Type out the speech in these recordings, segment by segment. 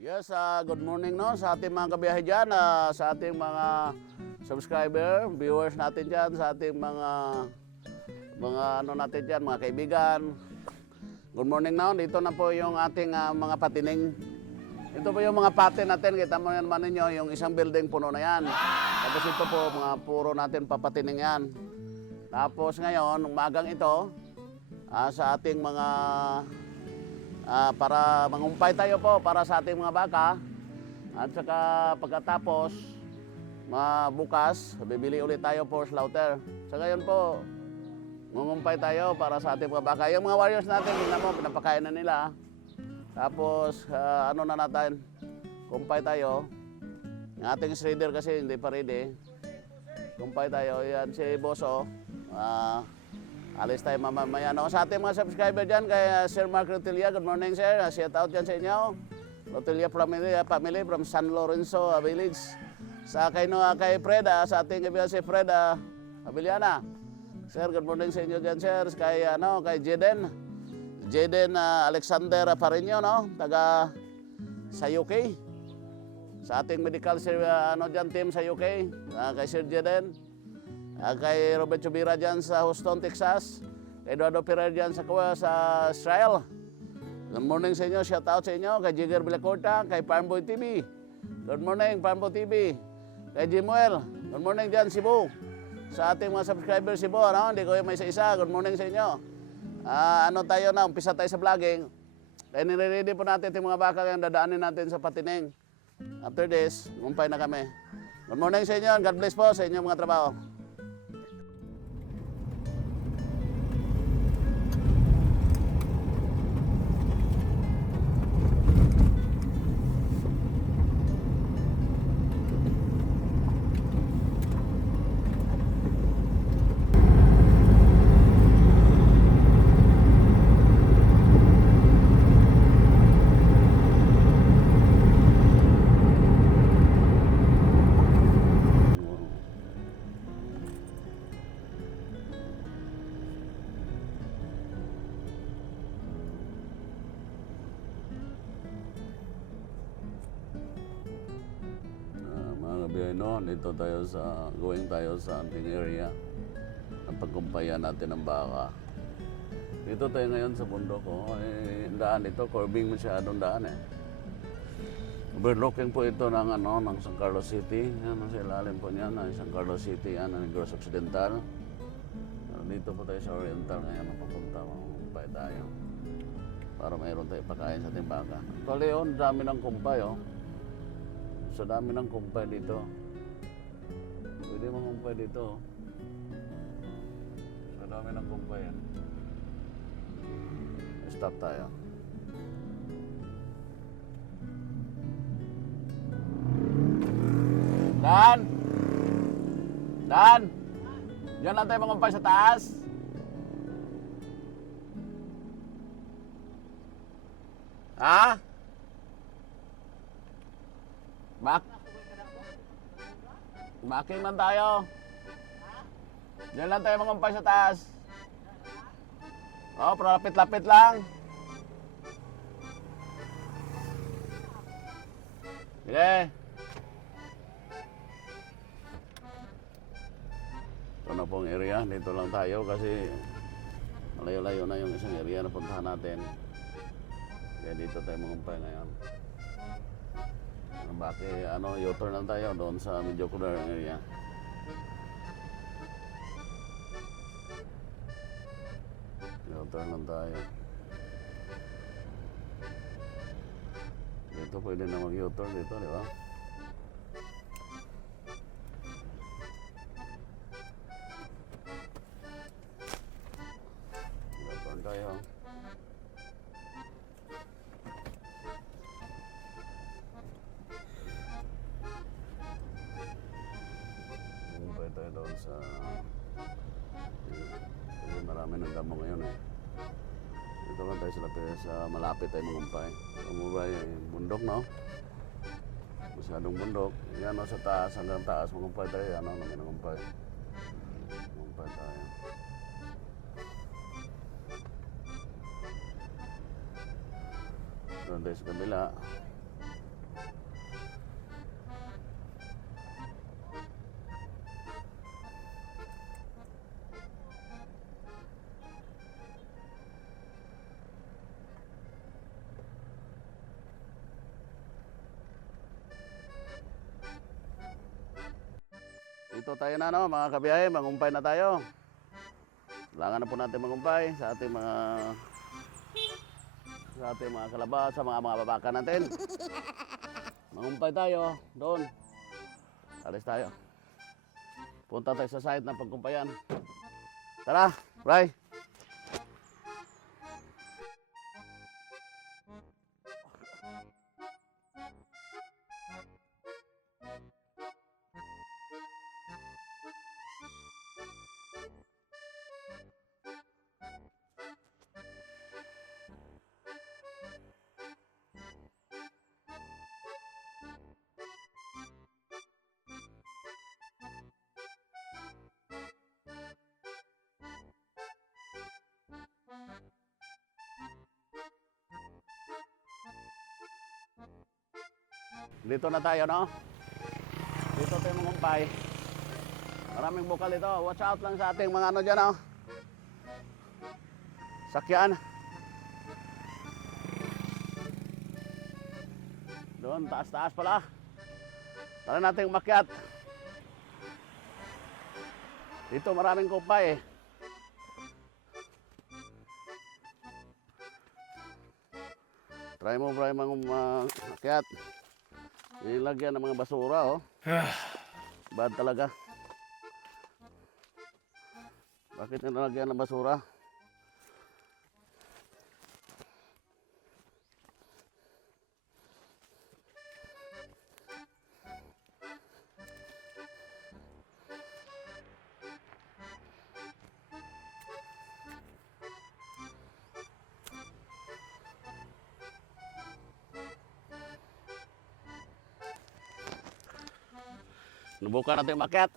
Yes, good morning no sa ating mga kabiyahe dyan, sa ating mga subscriber, viewers natin dyan, sa ating mga ano natin dyan, mga kaibigan. Good morning no, dito na po yung ating mga patining. Ito po yung mga patin natin, kita mo naman ninyo, yung isang building puno na yan. Tapos ito po, mga puro natin papatining yan. Tapos ngayon, umagang ito, sa ating mga para mangumpay tayo po para sa ating mga baka at saka pagkatapos bukas bibili ulit tayo for slaughter. Sa ngayon po mangumpay tayo para sa ating mga baka. Yung mga warriors natin, tingnan mo, pinapakain na nila. Tapos ano na natin, kumpay tayo. Yung ating shredder kasi hindi pa ready. Kumpay tayo. Yan si Boso. Alis tayo mamaya. No? Sa ating mga subscriber dyan, kay Sir Mark Rotilla, good morning sir. Shout out dyan sa inyo. Rotilla family from San Lorenzo Village. Sa kay Fred, sa ating kaibigan si Fred Abiliana. Sir, good morning sa inyo dyan sir. Kay Jaden Alexander Pareño, no? Taga sa UK. Sa ating medical sir, dyan team sa UK. Kay Sir Jaden. Kay Robert Chubira dyan sa Houston, Texas. Kay Eduardo Ferrer dyan sa Israel. Good morning sa inyo, shout out sa inyo. Kay Jigger Villacorta, kay Farmboy TV. Good morning, Farmboy TV. Kay Jimuel, good morning dyan, Cebu. Sa ating mga subscribers Cebu, hindi ko yung may isa-isa. Good morning sa inyo. Tayo na, umpisa tayo sa vlogging. Kaya nire-ready po natin yung mga baka yung dadaanin natin sa patining. After this, umpay na kami. Good morning sa inyo, God bless po sa inyong mga trabaho. No, dito tayo going tayo sa ating area ng pagkumpayan natin ng baka. Dito tayo ngayon sa bundok daan ito, curving masyadong daan Overlooking po ito ng ng San Carlos City. Yan sa ilalim po niyan ng San Carlos City, ng Negros Occidental. Dito po tayo sa Oriental ngayon, papunta kumpay tayo para mayroon tayo pagkain sa ating baka. Actually, dami ng kumpay Sa dami ng kumpay dito. Pwede mangumpay dito. Sa dami ng kumpay yan. Stop tayo. Dan! Dan! Diyan lang tayo mangumpay sa taas. Ha? Baking man tayo. Diyan lang tayo mangumpay sa taas. Pero lapit-lapit lang. Sige. Ito na pong area. Dito lang tayo kasi malayo-layo na yung isang area na puntahan natin. Kaya dito tayo mangumpay ngayon. Bakit U-turn lang tayo doon sa medyo cooler area. U-turn lang tayo. Dito pwede na mag-U-turn dito, di ba? U-turn tayo. Tayo doon sa marami ng damo ngayon Dito lang tayo sa lapit sa malapit tayo mangumpay. Mangumpay bundok, no? Masyadong bundok. Yan no, sa taas, hanggang taas mangumpay tayo. Yan no, mangumpay. Mangumpay tayo. Doon tayo sa kabila. Dito tayo na no, mga kabiyahe, mangumpay na tayo. Kailangan na po natin mangumpay sa ating mga kalabas, sa mga babaka natin. Mangumpay tayo doon. Alis tayo. Punta tayo sa site ng pagkumpayan. Tara, Bray. Dito na tayo, no? Dito tayo mangumpay. Maraming bukal ito. Watch out lang sa ating mga ano dyan, no? Sakyan. Doon, taas-taas pala. Tara natin umakyat. Dito maraming kumpay, eh. Try mo, Bray, umakyat. Nilagyan ng mga basura, oh. Bad talaga. Bakit nilagyan ng basura? Nubukan natin umakyat.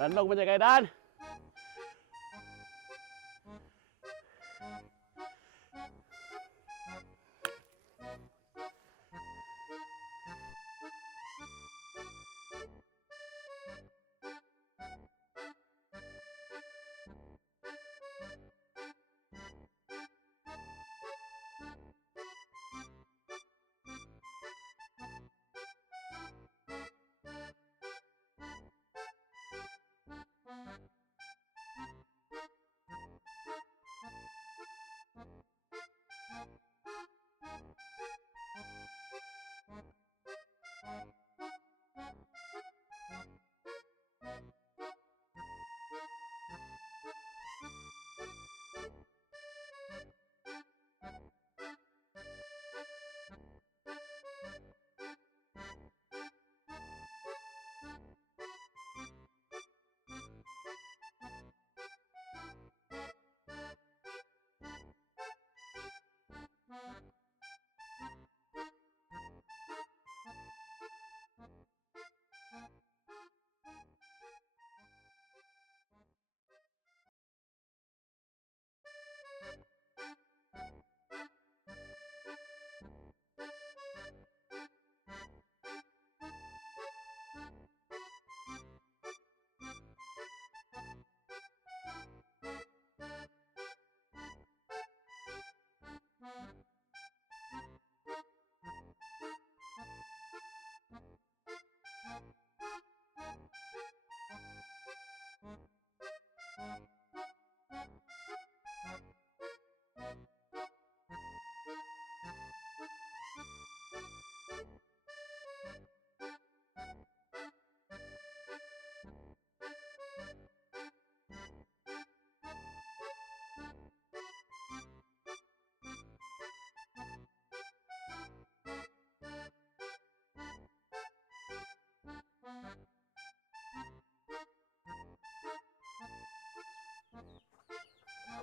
Dandog mo siya kayo, Dan.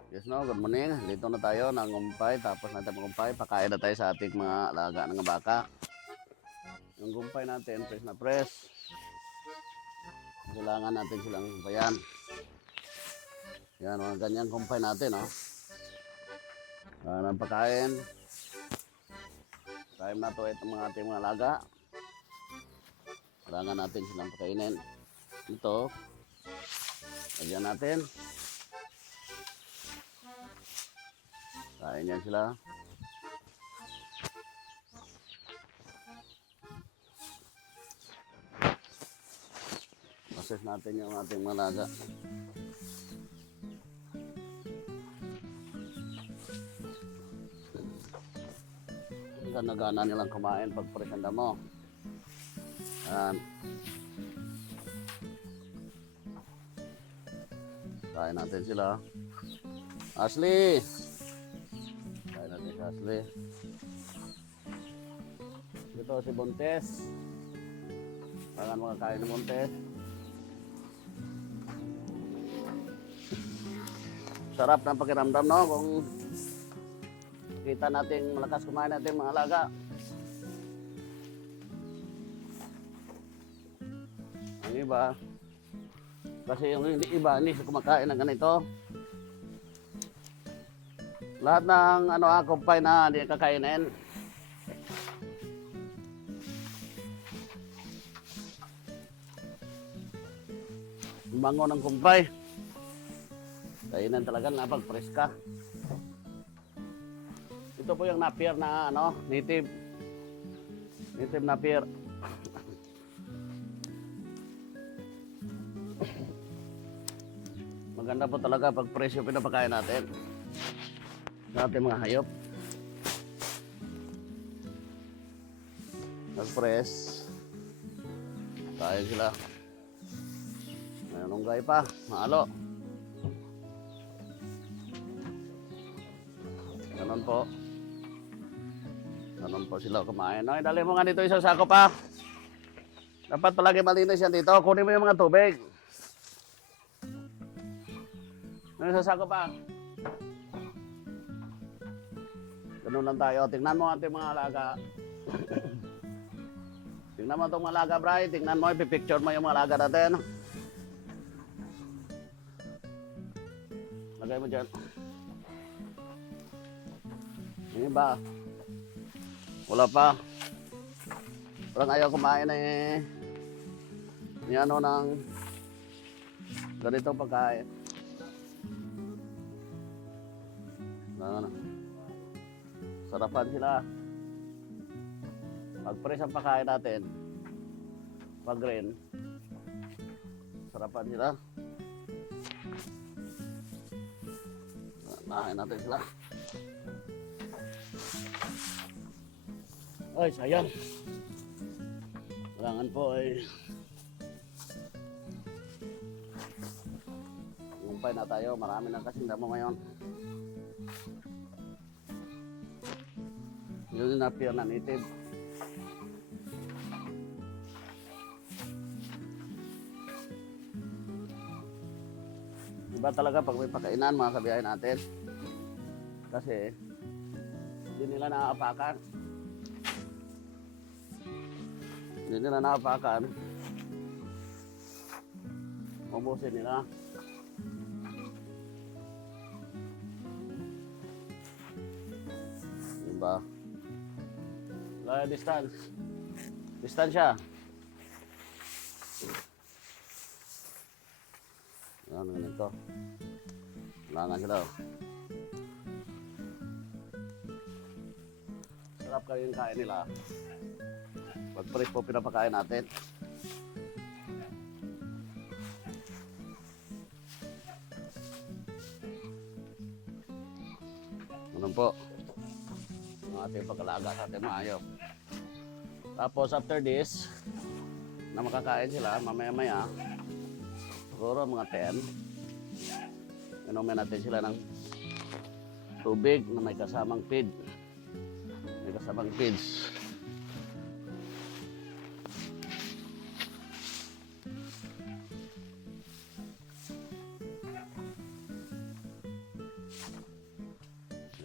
Yes, no, good morning. Dito na tayo, nangumpay. Tapos natin mangumpay. Pakain na tayo sa ating mga alaga ng baka. Yung gumpay natin, press na press. Kailangan natin silang gumpayan. Yan, mga ganyang gumpay natin, no? Ang pagkain. Time na to itong mga ating mga alaga. Kailangan natin silang pakainin. Ito. Lagyan natin. Kain yan sila. Process natin yung ating mga alaga. Gana-gana nilang kumain pag presenda mo. Yan. Kain natin sila. Ashley! Kain natin si Ashley. Ito si Buntes. Kailangan makakain ng Buntes. Sarap ng pakiramdam, no? Kung kita natin malakas kumain natin mga alaga. Ang iba, kasi yung iba hindi kumakain ng ganito. Lahat ng kumpay na hindi kakainin. Bango ng kumpay. Kainan talaga napag-preska. Ito po yung napier na native. Native napier. Maganda po talaga pag presyo pinapakain natin sa ating mga hayop. Nag-press. Kain sila. Mayroon unggay pa. Mahalo. Ganon po. Ganon po sila kumain. No, dali mo nga dito isang sako pa. Dapat palagi malinis yan dito. Kunin mo yung mga tubig. Isang sako pa. Ganun lang tayo. Tingnan mo ating mga alaga. Tingnan mo itong mga alaga, Bray. Tingnan mo, ipipicture mo yung mga alaga natin. Lagay mo dyan. Yung iba, wala pa. Parang ayaw kumain ng ganitong pagkain. Sarapan sila. Pag-press ang pagkain natin, pag-green, sarapan sila. Nahain natin sila. Ay, sayang. Kailangan po ay gumpay na tayo. Marami na kasing damo ngayon. Yun yung napier na native. Iba talaga pag may pakainan mga kabiyahe natin. Kasi hindi nila nakaapakan. Hindi nila nakaapakan. Ubusin nila. Diba? Wala distance. Distansya. Yan, ganito. Kailangan sila. Sarap kayo yung kain nila. Pag-press po pinapakain natin. Ganun po. Ang ating pag-alaga sa ating mga hayop. Tapos after this, na makakain sila, mamaya-maya, siguro mga 10, inumin natin sila ng tubig na may kasamang feed. May kasamang feeds.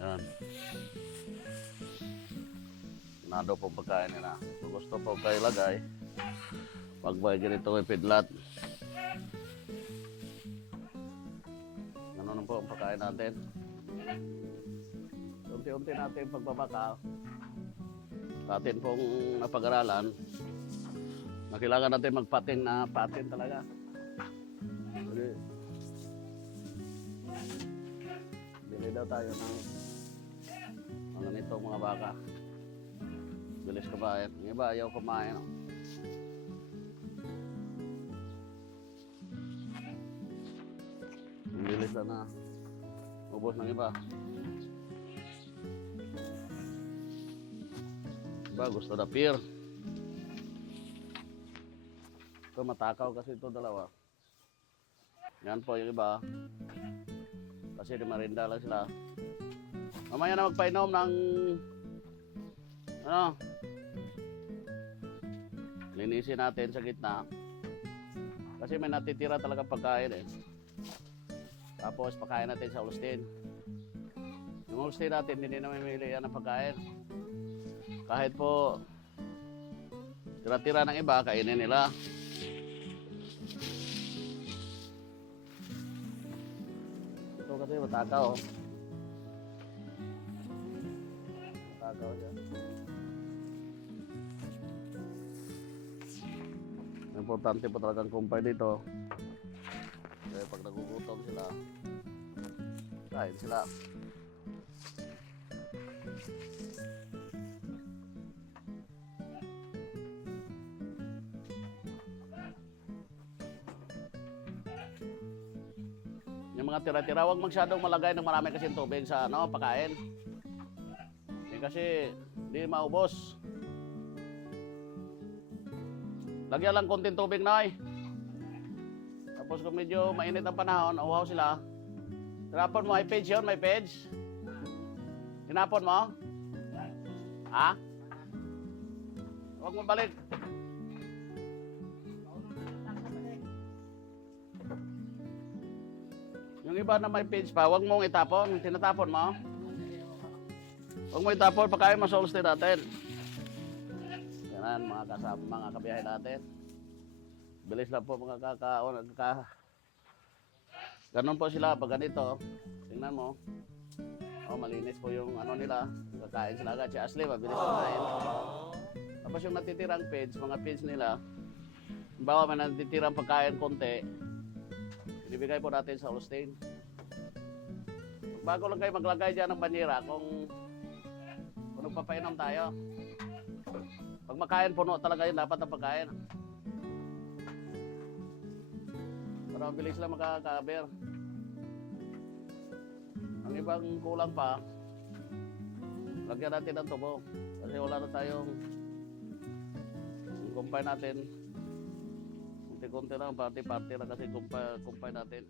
Yan. Nado po pagkain nila. Kung gusto po kayo lagay, pagbay ganito may pidlat. Ganun po ang pagkain natin. Unti-unti natin pagbabaka. Sa atin pong napag-aralan, na kailangan natin magpatin na patin talaga. Bili daw tayo ng mga nitong mga baka. Bilis kumain. Yung iba ayaw kumain. Bilis na ubos ng iba. Iba gusto na peer. Ito matakaw kasi ito dalawa. Yan po yung iba. Kasi di marinda lang sila. Mamaya na magpainom ng linisin natin sa gitna. Kasi may natitira talaga pagkain eh. Tapos pakain natin sa Holstein. Yung Holstein natin hindi na mamimili yan ng pagkain. Kahit po tira-tira ng iba, kainin nila. Ito kasi matakaw. Matakaw dyan. Importante po talagang kumpay dito. Kaya pag nagugutom sila, kain sila. Yung mga tira-tira, huwag masyadong malagay ng marami kasi tubig sa pagkain. Kasi hindi maubos. Lagyan lang konting tubig na Tapos kung medyo mainit ang panahon, uhaw sila. Tinapon mo, may page yun, may page. Tinapon mo? Ha? Huwag mo balik. Yung iba na may page pa, huwag mong itapon. Tinatapon mo. Huwag mo itapon, pagkain mo sa Holstein natin. Yan mga kasama, mga kabiyahe natin. Bilis lang po mga Ganon po sila pag ganito. Tingnan mo. Malinis po yung nila. Kakain sila agad. Si Ashley, mabilis kumain. Tapos yung natitirang page, mga page nila, bawa may natitirang pagkain konti, ibibigay po natin sa Holstein. Bago lang kayo maglagay dyan ng banyera kung nagpapainom tayo. Pag makain, puno talaga yun, dapat ang pagkain. Para mabilis lang makakaber. Ang ibang kulang pa, lagyan natin ng tubo. Kasi wala na tayong kumpay natin. Kunti-kunti lang, party-party lang kasi kumpay natin.